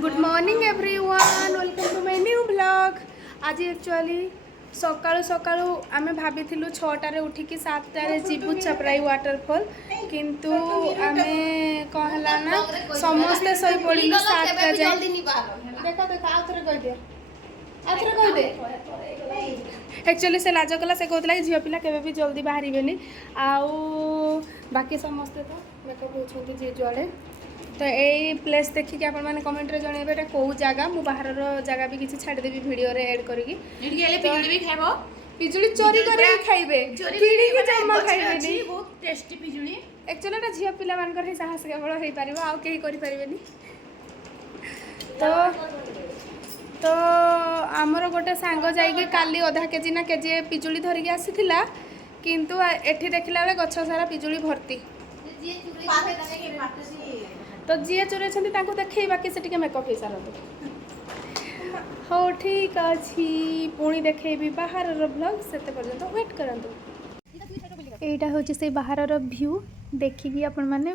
Good morning everyone, welcome to my new blog. आज actually सकाळू सकाळू आमे भाबिथिलु 6टारे उठिकी 7टारे जीवु चपराई वाटरफॉल, किंतु आमे कहला ना समस्ते सोई पड़िलु 7टा जाए। देखो देखो आथरे कह दे, आथरे कह दे। एक्चुअली से लाज कला, से कहला कि झियो पिला केबे भी जल्दी बाहरी बेनी आउ बाकी समस्ते तो मेकअप होछंती जे जुआड़े। तो यही प्लेस देखिए आपण मैंने कमेंट रे जणेबे एटा को जगह मु बाहर जगह भी किसी छाड़ देबी वीडियो रे ऐड करके। पिजुली भी खाइबो, पिजुली चोरी करे खाइबे, किडी के जम्मा खाइबे नी। बहुत टेस्टी पिजुली। एक्चुअली एटा झियो पिला मानकर ही साहस केवल हेई परिबो, आ केही करि परिबेनी। तो आमर गोटे सांग जाइके काली आधा केजी ना केजी पिजुली धरिकी आसीथिला, किंतु एठी देखिला बेले गछ सारा पिजुली भर्ती। तो जी चोरी देखी बाकी से मेकअप हो सारत। हो ठीक अच्छी, पुणी देखी बाहर ब्लॉग से पर्यंत वेट करंतु। एटा होची से बाहर व्यू देखिकी आपण माने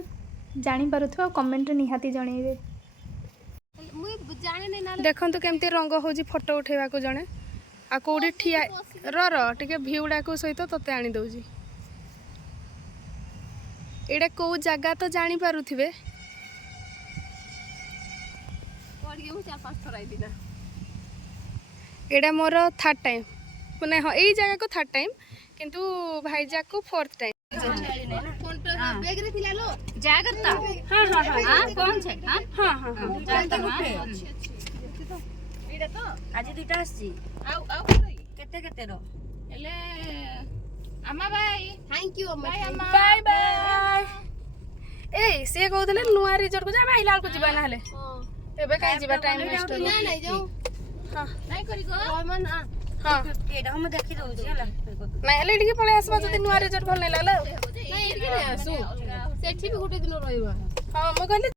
जानि पारुथबा, कमेंट निहाती जणेबे। देखंतु केमती रंग होजी फोटो उठेबा को जणे आ कोडी ठिया र टिके व्यूडा को सहित तते आनी दउजी। एटा को जगह तो जानि पारुथिबे। एटा मोर थर्ड टाइम माने हाँ यही जगह को थर्ड टाइम, किंतु भाईजा को फोर्थ टाइम। बैग रे थिला लो जा करता। हां हां हां कौन छे? हां हां हां जाता गुटे एटा तो आज दुटा आसी आउ केते केते रो एले अम्मा बाय। थैंक यू अम्मा, बाय बाय। ए से कहउतले नुआ रिजोर्ट को जा आइला को जीवा ना हले एबे काई जीवा टाइम वेस्ट हो ना नहीं जाऊ। हां नहीं करी गो मन। हां एडा हम देखि दउ छी हला नहीं हले इडकी पळे आसबा जति नुआ रिजोर्ट भल नहीं लागला नहीं इडकी नहीं आसु सेठी भी गुटे दिन रहइबा। हां म कहले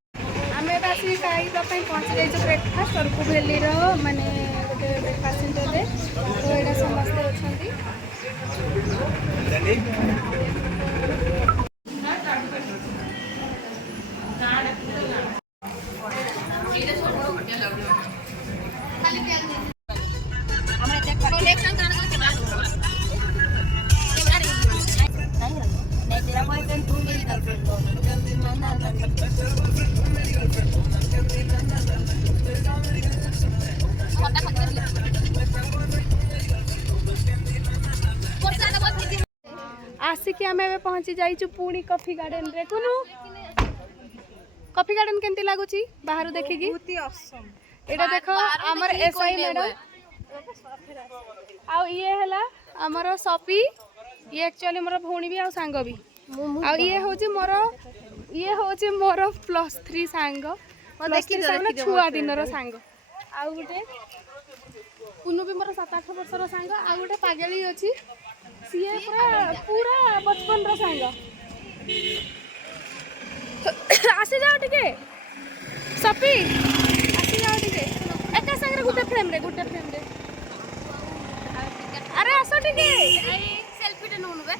आमे बासी खाइबा पई पहुंच जाई छ ब्रेकफास्ट और को भेली रो माने गोटे ब्रेकफास्ट सेंटर रे। तो एडा समस्त अछंती आसिक आम ए पहुँची जाइचु पुणी कॉफी गार्डन रे। कुनु कॉफी गार्डन केमती लगुच बाहर देखिकी? एटा देखो आमर एसआई मैडम आ ये हला आमर सपी, ये एक्चुअली मोर भौणी भी आ सांग भी आ ये होची मोर +3 सांग, छुआ दिन सांग। आ गोटे कुनु भी मोर 7-8 वर्षर सांग। आ गोटे पागली अछि सीए पूरा बचपन रो सांग। आसी जाओ टिके सपी, आसी जाओ टिके एका संग गुटे फ्रेम रे अरे आसो टिके सेल्फी टे नउनु बे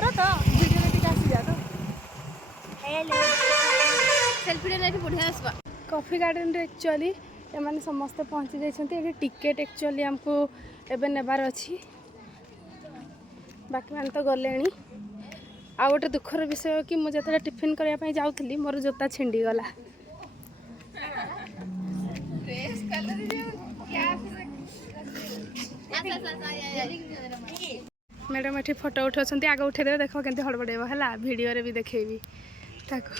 तो वीडियो रे टिके आसी जा तो हेलो सेल्फी टे नहीं बढ़िया आसबा। कॉफी गार्डन रे एक्चुअली ए माने समस्त पहुंची जाइछंती। एके टिकेट एक्चुअली हमको एबे नेबार अछि, बाकी मैंने तो गले। आ गोटे दुखर विषय कि मुझे जो टिफिन करने जाऊली मोर जोता छिंडी गला। मैडम ये फोटो उठाउछंती, आगे उठेदेवे देख केमती हड़बड़ेब है वीडियो रे भी देखेबी ताको।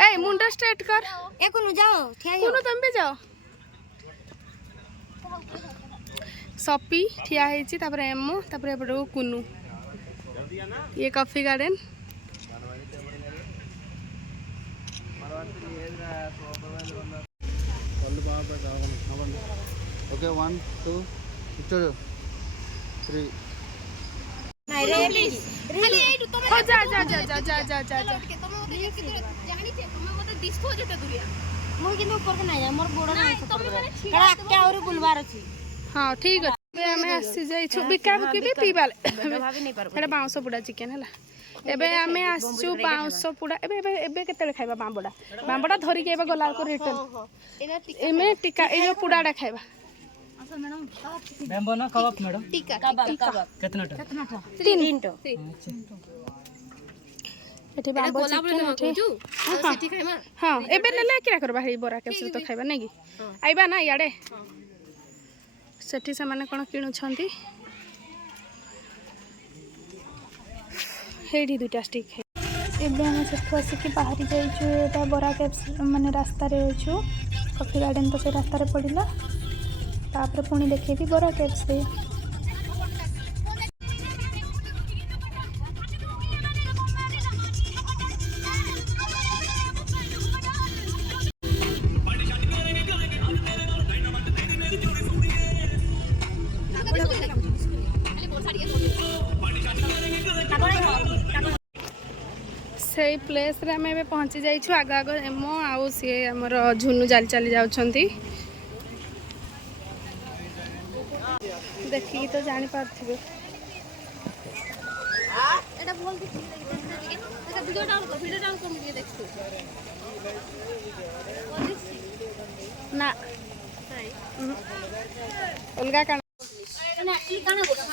ए मुंडा स्ट्रेट कर ए कुनु जाओ कुनु तुम भी जाओ। सपी ठिया हेची तापर एमो तापर एपडो कुनु। ये कॉफी गार्डन ओके 1 2 3 नहीं रे प्लीज खाली ए तुम जा जा जा जा जा जा जा तुम जानी छे तुम मते दिसतो जते दुरिया मु किन ऊपर के नहीं जा मोर गोड़ नहीं एड़ा क्या और बुलवार अछि। हां ठीक है हमें आसी जाई छु बिका बुकी भी पीबाल भाभी नहीं पारबो एड़ा 500 बुडा चिकन हला एबे आमे आसचु बाउंस पुडा एबे एबे एबे केतले खाइबा बांबडा धरिके एबे गला को रिटर्न एमे टिका ए जो पुडाडा खाइबा बैम्बो ना कबाब मैडम टिका कितना तीन टो एठी बांबो चिकन एठी हां एबे लेले किरा करबा हे बरा कैप्सूल तो खाइबा नै की आइबा ना याडे सेठी से माने कोन किनु छंती हेडी दुटा स्टिक है एबे हम सेठु आसिक बाहरी जाइछु एटा बरा कैप्सूल माने रास्ता रे अछु कॉफी गार्डन तो से रास्ता रे पड़िला तापर पुणी देखैबी बरा कैप्सूल से प्लेस रे हमें पहुँची जाइछु आग आग एमो आउ सी हमर झुनु जाली चली जाउछंती देखी तो जानी पारथिबे एटा बोल दे एटा वीडियो डाउन कर मुझे देखछु ना अलगा काना माने एक्चुअली काना गोटा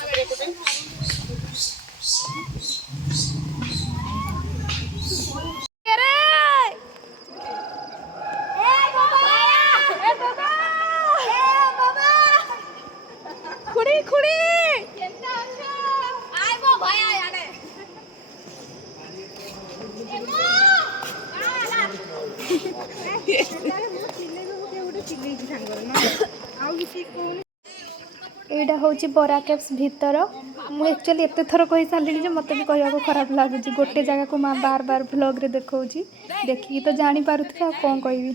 एटा होची बरा कैप्स भीतर मु एक्चुअली एते थर कहि सारली जे मते भी कहया को खराब लागुची गोटे जगह को मा बार बार व्लॉग रे देखौची देखि तो जानी पारुथि कोन कहबी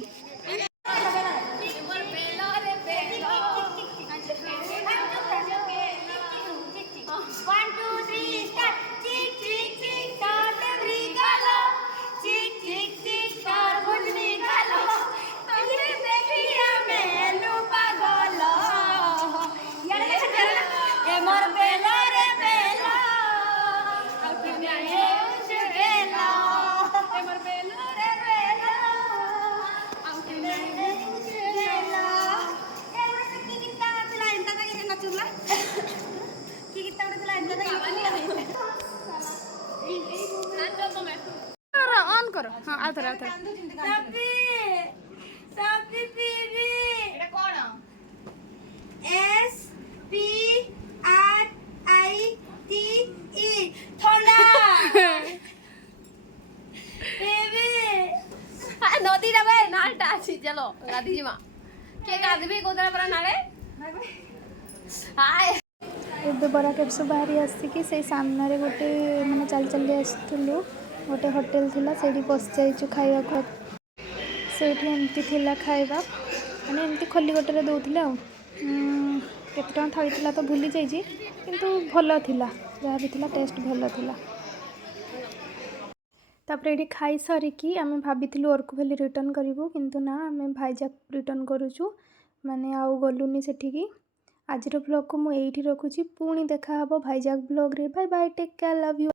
ऑन करो हां आथर आथर सापी पीवी एटा कोन S P R I T E ठंडा बेबी आ नदी रे नालटा अछि चलो गादी जिमा के गादबे कोदरा पर नाले हाय एबे बरा कैप्सूल बाहरी आसिकी से सामने रे गोटे माने चल चल आस्तलु गोटे होटल थिला सेठी बस जाइछु खाइबा को सेठी एमती थिला खाइबा माने एमती खली गोटे रे दउथिला केते टन थाली थिला तो भूली जाइछि किंतु भलो थिला जहा भी थिला टेस्ट भलो थिला तापर एठी खाई सरिकी आमे भाबिथिलु अर्क भेली रिटर्न करिवु किंतु ना आमे भाईजाक रिटर्न करूछु माने आउ गलुनी सेठी की आज व्लॉग को मु एठी रखुची पुणी देखा हबो भाईजाक व्लॉग रे bye bye take care love you.